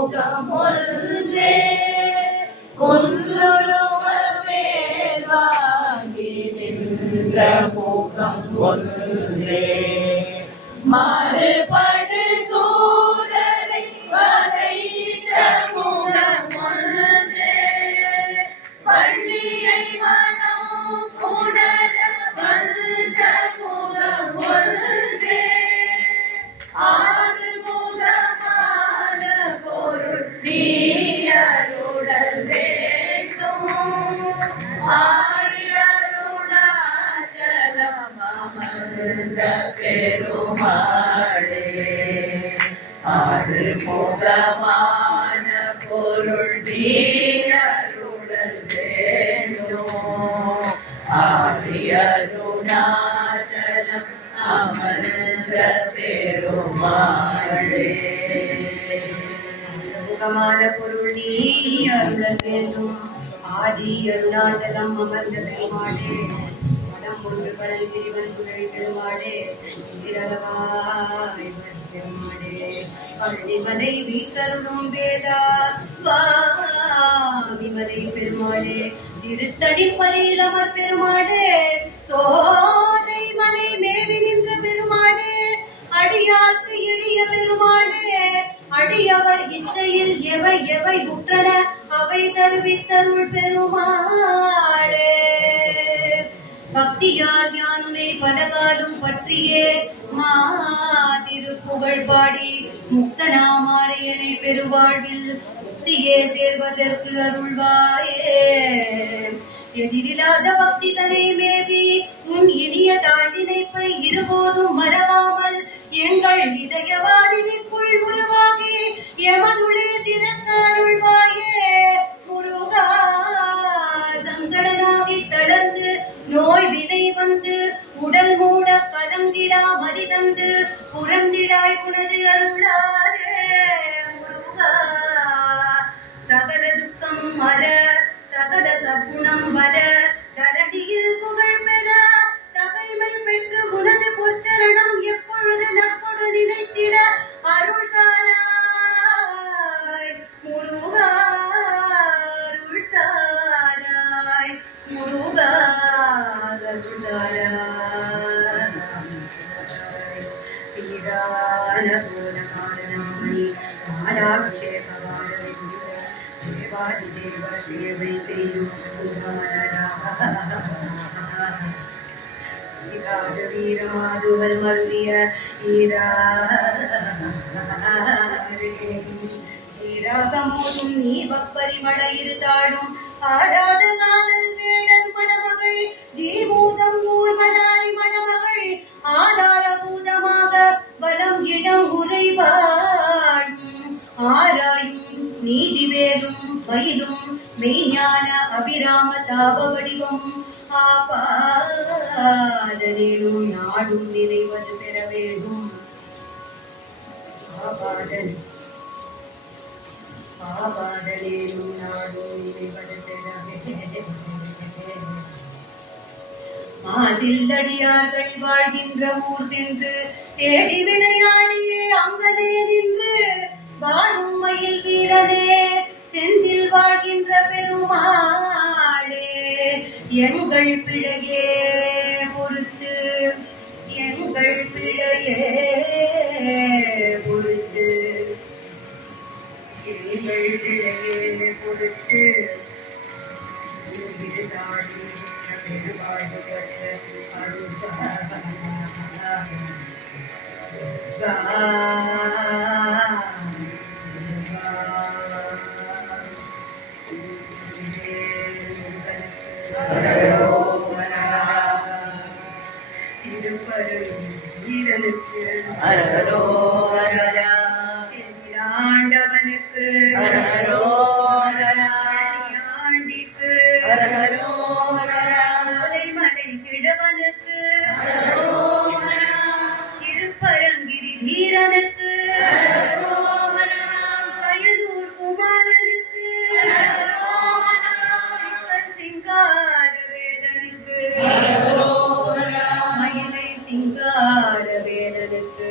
முகமொன்றே கொன்றுருவர் மேல் வாங்கி நின்ற முகம் ஒன்றே மாறுபடு சூரரை வதைத்த முகம் ஒன்றே பள்ளியை மனம் உணர வந்த முகம் ஒன்றே ஆறு முகமான பொருள் நீருடல் வேண்டும் ஆயருணாச்சலம் அமர்ந்த பெருமாளே ஆறு முகமான பொருள் நீருடல் வேண்டும் ஆயருணாச்சலம் அமர்ந்த பெருமாளே முகமான பொருள் நீ அருளல் வேண்டும் ஆதி அருணாச்சலம் அமர்ந்த பெருமாளே மனம் ஒன்று பரல் சிறிவன் புகழ் பெருமாளே இரவாய் பெருமாளே பள்ளிமலை வீட்டருளும் வேதா சுவாமிமலை பெருமாளே திருத்தடிப்பதில் அமர் பெருமாளே சோதை மலை மேவி நின்ற பெருமாளே அடியார்க்கு எளிய பெருமாளே அடியவர் இச்சையில் எவை எவை உற்றன அவை தருவித்தருள் பெருமாளே பக்தியால் யானுமே பலகாலும் பற்றியே திருப்புகழ் பாடி முக்தநாமாலயனை பெருவாழ்வில் முக்தியே சேர்வதற்கு அருள்வாயே எதிரில்லாத பக்தி தனை மேவி உன் இனிய தாழ்நினைப்பை இருபோதும் மறவாமல் எங்கள் இதயவாடினுக்குள் உருவாகி எமனுளே திறக்க அருள்வாயே முருகா சங்கடனாகி தளர்ந்து நோய் வினை வந்து உடல் மூட கலந்திடா மதி தந்து புறந்திடாய் உனது அருளாரே முருகா சகல துக்கம் மர சகல சகுணம் வர தரடியில் புகழ் பெற தகைமை பெற்று உனது பொற்சரணம் எப்பொழுது நற்பொடு நினைத்திட அருள் தாராய் முருகா அருள் தாராய் முருகா அருள் தாராய் சீரான பூரணமானி ஆராட்சேபவானி தேவ சேவை செய்யும் வீரமாதுவல் மல்லிய ஈராகமோதும் நீ பப்பரிமள இருதாடும் ஆடாத நாதல் வேடன் மணமகள் தீமூதம் ஊர்மலாய் மணமகள் ஆதாரபூதமாக பலம் இடம் உரைவாடும் ஆராயும் நீதி வேலும் பயிலும் மெய்ஞான அபிராம தாப வடிவம் ஆபாதனேனும் நாடும் நினைவது பெற வேண்டும் ஆபாதனேனும் நாடும் நினைவது பெற அதில் அடியார்கள் வாழ்கின்ற ஊர் சென்று தேடி விளையாடியே அங்கனே நின்று வாழும் மயில் வீரனே செந்தில் வாழ்கின்ற பெருமாளே எங்கள் பிழையே பொறுத்து எங்கள் பிழையே பொறுத்து எங்கள் பிழையே பொறுத்து பெருவாழ்வு பெற்ற ஆண்டவனுக்கு மலை கிழவனுக்கு திருப்பரங்கிரி வீரனுக்கு வயலூர் குமாரனுக்கு சிங்கார வேலனுக்கு மயிலை சிங்கார வேலனுக்கு